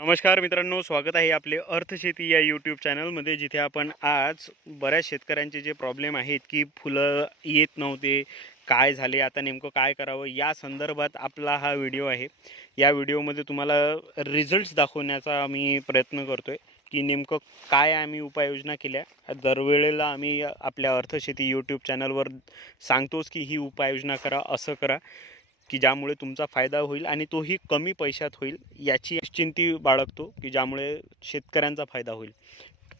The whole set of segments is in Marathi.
नमस्कार मित्रांनो स्वागत आहे आपले अर्थशेती या यूट्यूब चॅनलमध्ये जिथे आपण आज बऱ्याच शेतकऱ्यांचे जे प्रॉब्लेम आहेत की फुलं येत नव्हते काय झाले आता नेमकं काय करावं या संदर्भात आपला हा व्हिडिओ आहे. या व्हिडिओमध्ये तुम्हाला रिझल्ट्स दाखवण्याचा आम्ही प्रयत्न करतो आहे की नेमकं काय आम्ही उपाययोजना केल्या. दरवेळेला आम्ही आपल्या अर्थशेती यूट्यूब चॅनलवर सांगतोच की ही उपाययोजना करा असं करा. की ज्यामुळे तुमचा फायदा होईल आणि तोही कमी पैशात होईल याची चिंती बाळगतो की ज्यामुळे शेतकऱ्यांचा फायदा होईल.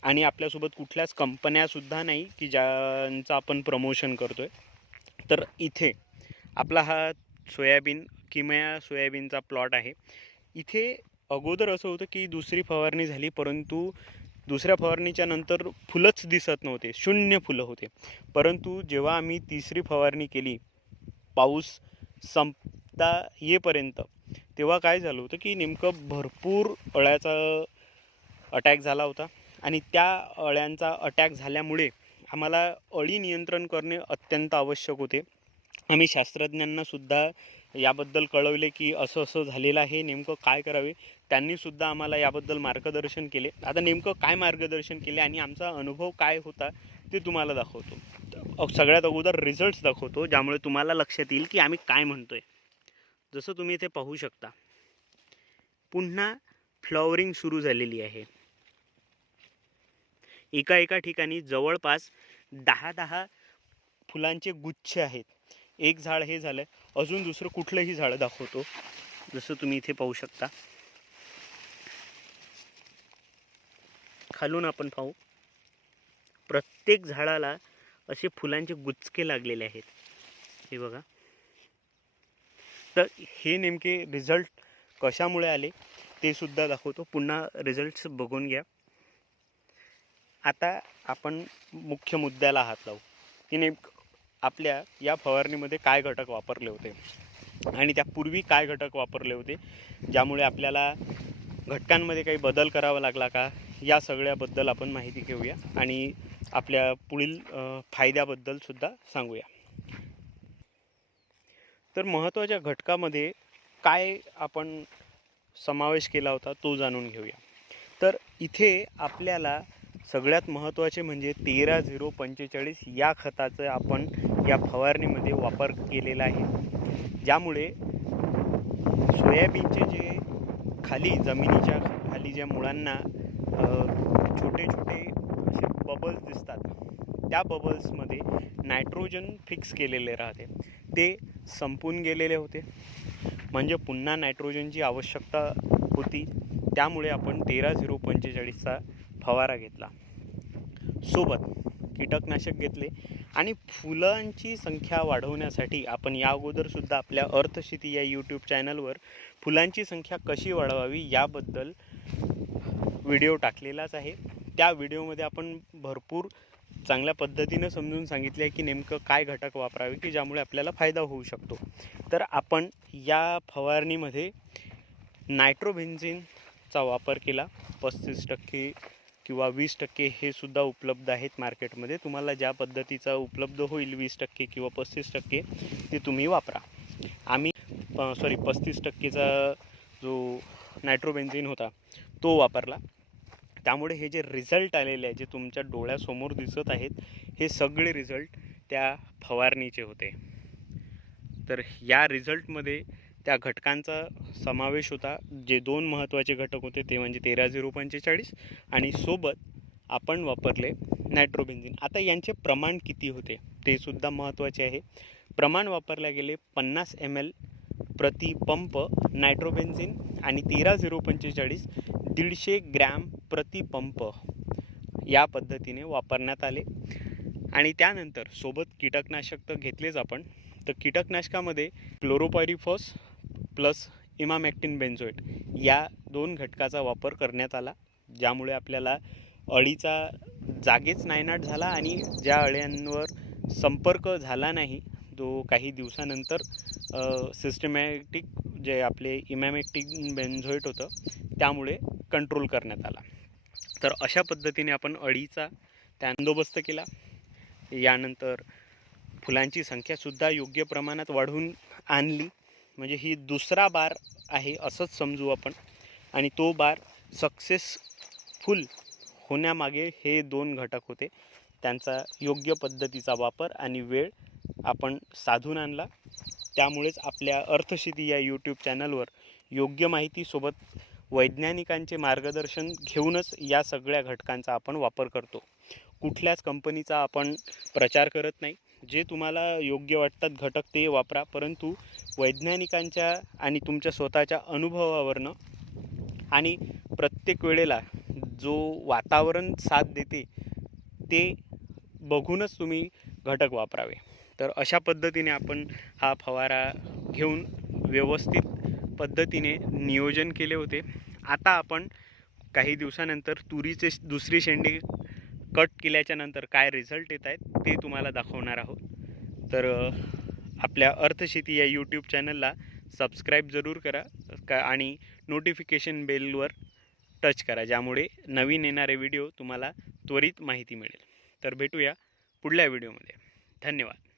आणि आपल्यासोबत कुठल्याच कंपन्यासुद्धा नाही की ज्यांचं आपण प्रमोशन करतो आहे तर इथे आपला हा सोयाबीन किमया सोयाबीनचा प्लॉट आहे. इथे अगोदर असं होतं की दुसरी फवारणी झाली परंतु दुसऱ्या फवारणीच्या नंतर फुलंच दिसत नव्हते शून्य फुलं होते. परंतु जेव्हा आम्ही तिसरी फवारणी केली पाऊस संपता येईपर्यंत तेव्हा काय झालं होतं की नेमकं भरपूर अळ्याचा अटॅक झाला होता. आणि त्या अळ्यांचा अटॅक झाल्यामुळे आम्हाला अळी नियंत्रण करणे अत्यंत आवश्यक होते. आम्ही शास्त्रज्ञांनासुद्धा याबद्दल कळवले की असं असं झालेलं आहे नेमकं काय करावे? त्यांनीसुद्धा आम्हाला याबद्दल मार्गदर्शन केले. आता नेमकं काय मार्गदर्शन केले आणि आमचा अनुभव काय होता? ते तुम्हाला दाखवतो. सगळ्यात अगोदर रिझल्ट्स दाखवतो ज्यामुळे तुम्हाला लक्षात येईल की आम्ही काय म्हणतो आहे जसं तुम्ही इथे पाहू शकता पुन्हा फ्लॉवरिंग सुरू झालेली आहे. एका एका ठिकाणी जवळपास दहा दहा फुलांचे गुच्छ आहेत. एक झाड हे झालं अजून दुसरं कुठलंही झाड दाखवतो. जसं तुम्ही इथे पाहू शकता. खालून आपण पाहू. प्रत्येक झाडाला असे फुलांचे गुचके लागलेले आहेत. हे बघा. तर हे नेमके रिझल्ट कशामुळे आले ते सुद्धा दाखवतो. पुन्हा रिझल्ट्स बघून घ्या. आता आपण मुख्य मुद्द्याला हात लावू. की नेमकं आपल्या या फवारणीमध्ये काय घटक वापरले होते आणि त्यापूर्वी काय घटक वापरले होते ज्यामुळे आपल्याला घटकांमध्ये काही बदल करावा लागला का? या सगळ्याबद्दल आपण माहिती घेऊया आणि आपल्या पुढील फायद्याबद्दल सुद्धा सांगूया. तर महत्त्वाच्या घटकामध्ये काय आपण समावेश केला होता तो जाणून घेऊया. तर इथे आपल्याला सगळ्यात महत्त्वाचे म्हणजे तेरा झिरो पंचेचाळीस या खताचं आपण या फवारणीमध्ये वापर केलेला आहे. ज्यामुळे सोयाबीनचे जे खाली जमिनीच्या खाली ज्या मुळांना छोटे छोटे असे बबल्स दिसतात त्या बबल्समध्ये नायट्रोजन फिक्स केलेले राहते. ते संपून गेलेले होते. म्हणजे पुन्हा नायट्रोजनची आवश्यकता होती. त्यामुळे आपण तेरा झिरो पंचेचाळीसचा फवारा घेतला. सोबत कीटकनाशक घेतले. आणि फुलांची संख्या वाढवण्यासाठी आपण या अगोदरसुद्धा आपल्या अर्थशेती या यूट्यूब चॅनलवर फुलांची संख्या कशी वाढवावी याबद्दल व्हिडिओ टाकलेलाच आहे. त्या व्हिडिओमध्ये आपण भरपूर चांगल्या पद्धतीनं समजून सांगितले आहे की नेमकं काय घटक वापरावे की ज्यामुळे आपल्याला फायदा होऊ शकतो. तर आपण या फवारणीमध्ये नायट्रोबेन्झिनचा वापर केला पस्तीस टक्के किंवा वीस टक्के हे सुद्धा उपलब्ध आहेत मार्केटमध्ये. तुम्हाला ज्या पद्धतीचा उपलब्ध होईल वीस टक्के किंवा पस्तीस टक्के ते तुम्ही वापरा. आम्ही सॉरी पस्तीस टक्केचा जो नायट्रोबेन्झिन होता तो वापरला. त्यामुळे हे जे रिझल्ट आलेले आहे जे तुमच्या डोळ्यासमोर दिसत आहेत हे सगळे रिझल्ट त्या फवारणीचे होते. तर या रिझल्टमध्ये त्या घटकांचा समावेश होता. जे दोन महत्त्वाचे घटक होते ते म्हणजे तेरा झिरो पंचेचाळीस आणि सोबत आपण वापरले नायट्रोबेन्झिन. आता यांचे प्रमाण किती होते ते सुद्धा महत्त्वाचे आहे. प्रमाण वापरले गेले पन्नास एम एल प्रति पंप नायट्रोबेन्झिन आणि तेरा झिरो पंचेचाळीस दीडशे ग्रॅम प्रति पंप या पद्धतीने वापरण्यात आले. आणि त्यानंतर सोबत कीटकनाशक तर घेतलेच आपण. तर कीटकनाशकामध्ये क्लोरोपायरिफॉस प्लस इमामॅक्टिन बेन्झोएट या दोन घटकाचा वापर करण्यात आला ज्यामुळे आपल्याला अळीचा जागेच नायनाट झाला आणि ज्या अळ्यांवर संपर्क झाला नाही तो काही दिवसानंतर सिस्टमॅटिक जे आपले इमॅमॅक्टिक बेन्झोएट होतं त्यामुळे कंट्रोल करण्यात आला. तर अशा पद्धतीने आपण अळीचा त्या बंदोबस्त केला. यानंतर फुलांची संख्यासुद्धा योग्य प्रमाणात वाढवून आणली. म्हणजे ही दुसरा बार आहे असंच समजू आपण. आणि तो बार सक्सेसफुल होण्यामागे हे दोन घटक होते. त्यांचा योग्य पद्धतीचा वापर आणि वेळ आपण साधून आणला. त्यामुळेच आपल्या अर्थशेती या यूट्यूब चॅनलवर योग्य माहितीसोबत वैज्ञानिकांचे मार्गदर्शन घेऊनच या सगळ्या घटकांचा आपण वापर करतो. कुठल्याच कंपनीचा आपण प्रचार करत नाही. जे तुम्हाला योग्य वाटतात घटक ते वापरा. परंतु वैज्ञानिकांच्या आणि तुमच्या स्वतःच्या अनुभवावरनं आणि प्रत्येक वेळेला जो वातावरण साथ देते ते बघूनच तुम्ही घटक वापरावे. तर अशा पद्धतीने आपण हा फवारा घेऊन व्यवस्थित पद्धतीने नियोजन केले होते. आता आपण काही दिवसानंतर तुरीचे दुसरी शेंडी कट केल्याच्यानंतर काय रिझल्ट येत आहेत ते तुम्हाला दाखवणार आहोत. तर आपल्या अर्थशेती या यूट्यूब चॅनलला सबस्क्राईब जरूर करा का आणि नोटिफिकेशन बेलवर टच करा ज्यामुळे नवीन येणारे व्हिडिओ तुम्हाला त्वरित माहिती मिळेल. तर भेटूया पुढल्या व्हिडिओमध्ये धन्यवाद.